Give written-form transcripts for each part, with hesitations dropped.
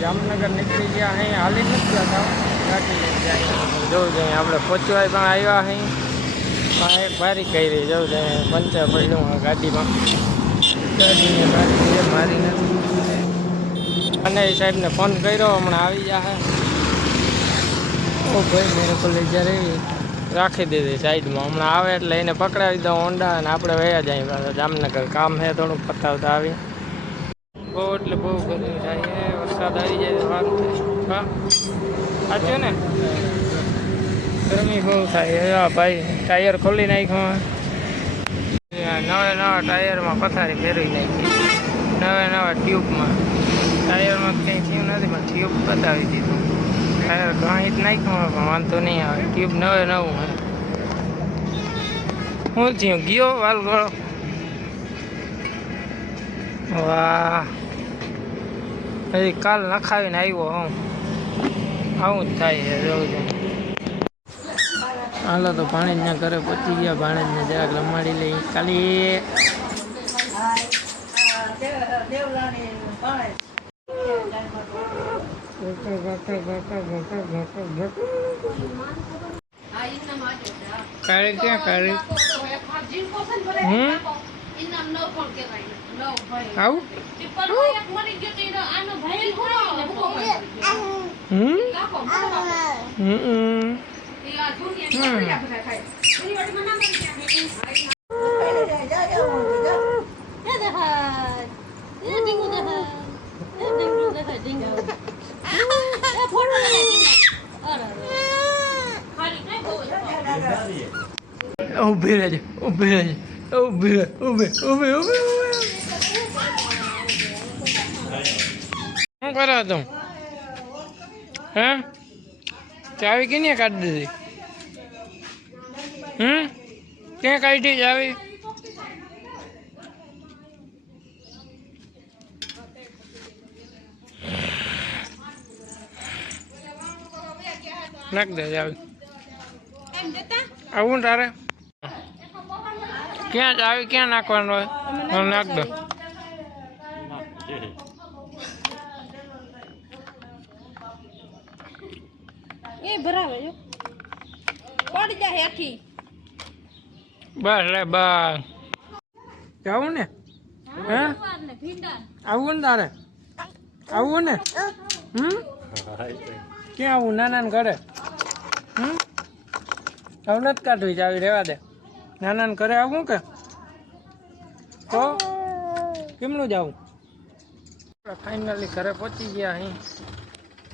જામનગર નીકળી ગયા અહીં હાલી નથી જતા ગાડી લઈને જાય જોવું જોઈએ આપણે પહોંચવાય પણ આવ્યા અહીં એક ભારી કરી જવું જોઈએ પંચર પડ્યું ગાડીમાં ગાડીને મારી નથી અને એ સાહેબને ફોન કર્યો હમણાં આવી જાય ઓ ભાઈ મેરે કો લઈ જા રહી રાખી દીધી સાઈડમાં હમણાં આવે એટલે એને પકડાવી દઉં હોન્ડા અને આપણે વયા જાય જામનગર કામ છે થોડુંક પતાવતા આવી બહુ એટલે બહુ ગરમી થાય છે વરસાદ આવી જાય વાત હા સાચું ને ગરમી બહુ થાય હા ભાઈ ટાયર ખોલી નાખ્યો નવા ટાયરમાં પથારી ફેરવી નાખી નવા ટ્યુબમાં ટાયરમાં કંઈ થયું નથી પણ ટ્યુબ બતાવી દીધું ટાયર ઘાંટ નાખ્યું પણ વાંધો નહીં આવે ટ્યુબ નવું હે શું થયું ગયો વાલ ગળો વાહ હજી કાલ નખાવીને આવ્યો હું આવું જ થાય છે જોવું છે હાલો તો ભાણેજના ઘરે પહોંચી ગયા ભાણેજને જરાક રમાડી લઈ ખાલી કાળી ક્યાં કાળી આવું ઊભી રહેજે ઊભી રહેજે ઊભી રહે ઊભી ઊભી ઊભી શું કરો તું હે ચાવી કેને કાઢી દીધી ક્યાં કાઢી ચાવી નાખ દે ચાવી આવું તારે ક્યાં ચાવી ક્યાં નાખવાનું હોય નાખ દો એ ભરાવે જો પડી જાય આખી બસ લે બસ જાવું ને હે આવું ને તારે આવું ને ક્યાં આવું નાના ને ઘરે હવે નથી કાઢવી ચાવી રહેવા દે નાના ને ઘરે આવું કે તો કેમનું જવું ફાઇનલી ઘરે પહોંચી ગયા અહીં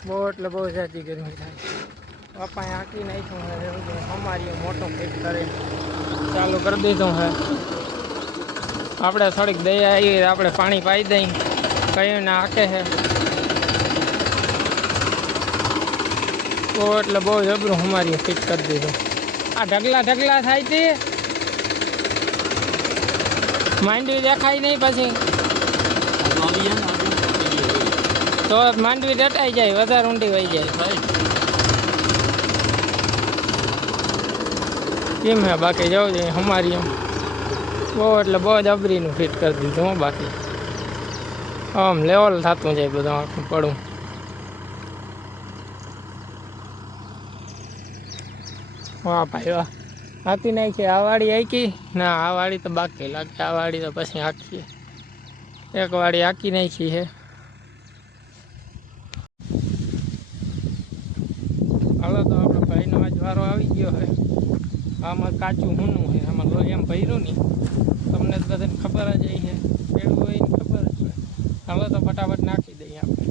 બહુ એટલે બહુ જાતી ગરમી થાય પપ્પાએ હાંકી નાખ્યું અમારી મોટો ફિટ કરી ચાલુ કરી દીધું હે આપણે થોડીક દયા આવી આપણે પાણી પાઈ દઈ કયું ને હાંકે છે બહુ એટલે બહુ જબરું અમારી ફિટ કરી દીધું આ ઢગલા થાય તે માંડવી દેખાય નહીં પછી તો માંડવી દટાઈ જાય વધારે ઊંડી વહી જાય કેમ હે બાકી જવું જોઈએ અમારી એમ બહુ એટલે બહુ જબરીનું ફિટ કરી દીધું હું બાકી આમ લેવલ થતું જાય બધું આખું પડું વાહ ભાઈ વાહ હાથી નાખી આ વાડી હાકી ના આ વાડી તો બાકી લાગશે આ વાડી તો પછી હાકીએ એક વાડી હાકી નાખી છે હાલો તો આપણે ભાઈનો આજ વારો આવી ગયો છે આમાં કાચું હુંનું છે આમાં લોહી એમ ભર્યું નહીં તમને તો બધાને ખબર જ છે પેલું હોય ને ખબર જ હોય હાલો તો ફટાફટ નાખી દઈએ આપણે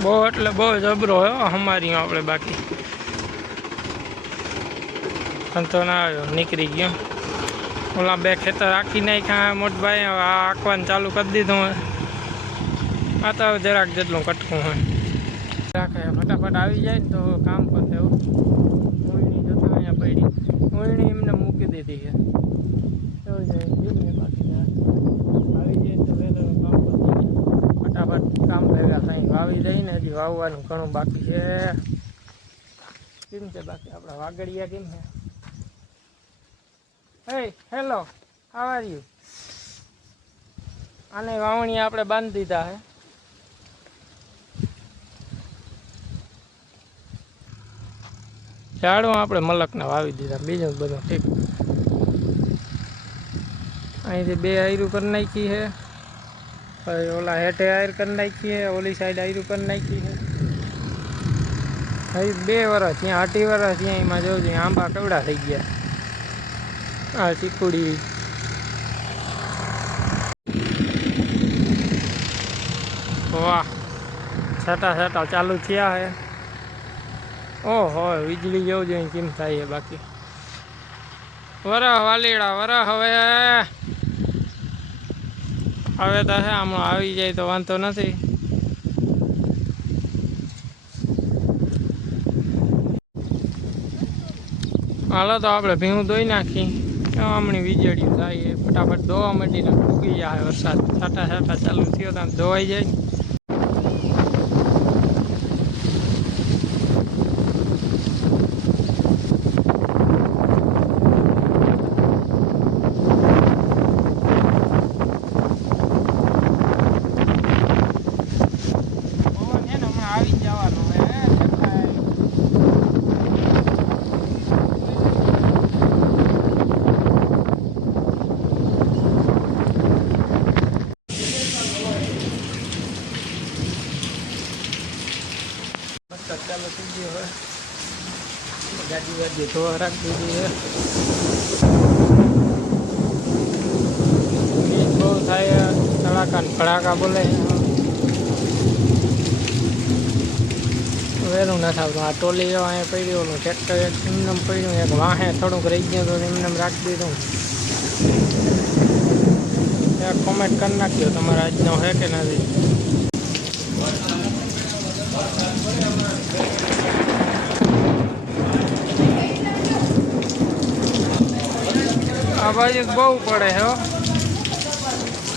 બહુ એટલે બહુ જબરો હોય અમારી આપણે બાકી તો ના આવ્યો નીકળી ગયો ઓલા બે ખેતર આખી નાખ્યા મોટભાઈ આ આંકવાનું ચાલુ કરી દીધું આ તો જરાક જેટલું કટકું હોય રાખે ફટાફટ આવી જાય ને તો કામ પતે એવું ઓળણી જતો અહીંયા પડી ઓળણી એમને મૂકી દીધી છે એવું જાય બાકી આવી જાય તો વહેલો કામ પતે ફટાફટ કામ ભેગા થાય વાવી દઈને હજી વાવવાનું ઘણું બાકી છે કેમ છે બાકી આપણા વાગડિયા કેમ છે Hey, hello, how are you? આને વાવણી આપણે બાંધી દીધા હે. ઝાડું આપણે મલકને વાવી દીધા, બીજું બધું ઠીક. અહીંથી 2 આયરું કરી નાખી છે, પછી ઓલા હેઠે આયર કરી નાખી છે, ઓલી સાઈડ આયરું કરી નાખી છે. હજી 2 વર્ષ ત્યાં 8 વર્ષ ત્યાં એમાં જોઉં આંબા કેવડા થઈ ગયા. આ ચીકુડી વાહ, છાટા છાટા ચાલુ થયા હે. ઓહો, વીજળી જેવું જોઈએ કેમ થાય છે. બાકી વરહ વાલીડા વરહ હવે તો હે, આમાં આવી જાય તો વાંધો નથી. હાલો તો આપણે ભીંગું ધોઈ નાખી. હમણાં વીજળી થાય ફટાફટ ધોવા માંડીને ઉગી જાય. વરસાદ છાટા છાટા ચાલુ થયો તો ધોવાઈ જાય. આવી જવાનું હે. ચાલો થઈ ગયો હવે. ગાડી વાડી ધોવા રાખી દીધી છે. બહુ થાય, તડાકા ને ભડાકા બોલે. વેરું નથી આવતું. આ ટોલી અહીંયા પડ્યું, ઓલું ટ્રેક્ટર એક એમને પડ્યું, એક વાહે થોડુંક રહી ગયું તો એમને રાખી દીધું. એક કોમેન્ટ કરી નાખ્યો તમારે આજનો હે કે નથી. આ બાજુ બહુ પડે છે હો.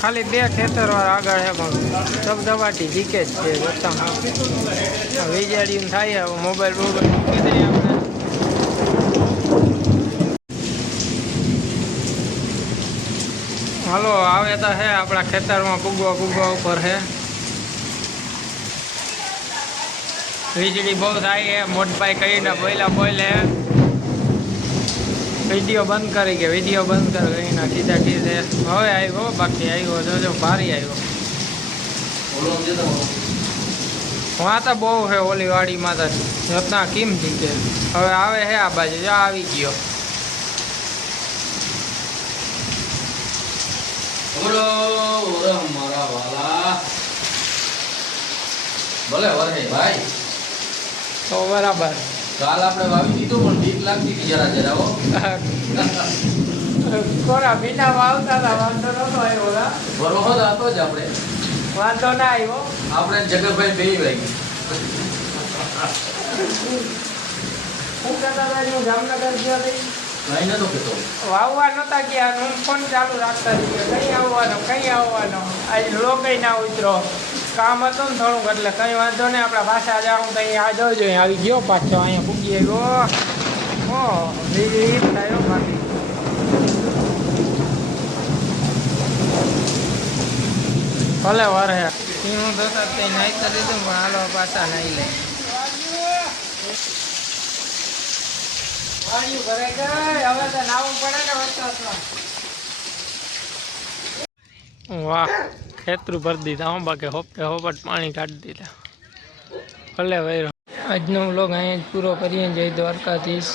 ખાલી 2 ખેતરવાળા આગળ છે પણ ધબધબાટી જીકે જ છે. જોતા વીજળીયું થાય. હવે મોબાઈલ મૂકી દઈએ આપણે. હાલો આવે તો હે આપણા ખેતરમાં પૂગવા ઉપર છે. વીજળી બહુ થાય છે. મોટભાઈ કહીને બોલે વિડીયો બંધ કરી કે વિડીયો બંધ કરી એના સીધા કીધે. હવે આવ્યો, બાકી આવ્યો જોજો ભારી આવ્યો. વાં તો બહુ છે ઓલી વાડીમાં તો જોતા કિંમતી છે. હવે આવે છે આ બાજુ. જો આવી ગયો. તો બરાબર. કાલ આપણે વાવી દીધું પણ બીક લાગતી હતી જરા જરા. કોરા બીના વાવતા હતા, વાંધો નતો આવ્યો. બરોબર હતો જ આપણે, વાંધો ના આવ્યો. આપણે જગતભાઈ બે વાગી. હું કહેતા હતા હું જામનગર ગયો હતી, કઈ નતો કેતો. વાવવા નતા ગયા. હું ફોન ચાલુ રાખતા કઈ આવવાનો. આજ લોકો ના ઉતરો. કામ હતું ને થોડુંક, એટલે કંઈ વાંધો નહીં. આપણે પાછા જાઉં તો અહીંયા આ જોજો આવી ગયો પાછો. અહીંયા પૂગી આવ્યો. હો વીજળી થયો. બાકી ભલે વરે હું તો કંઈ નાહી કરી દીધું પણ હાલો પાછા નાહી લે. ઘરે ગઈ હવે તો નાવું પડે ને વરસાદમાં. વાહ, ખેતરું ભરી દીધા હો. બાકી હોપટ પાણી કાઢી દીધા. ભલે ભાઈ આજનો વ્લોગ અહીંયા જ પૂરો કરીએ. જય દ્વારકાધીશ.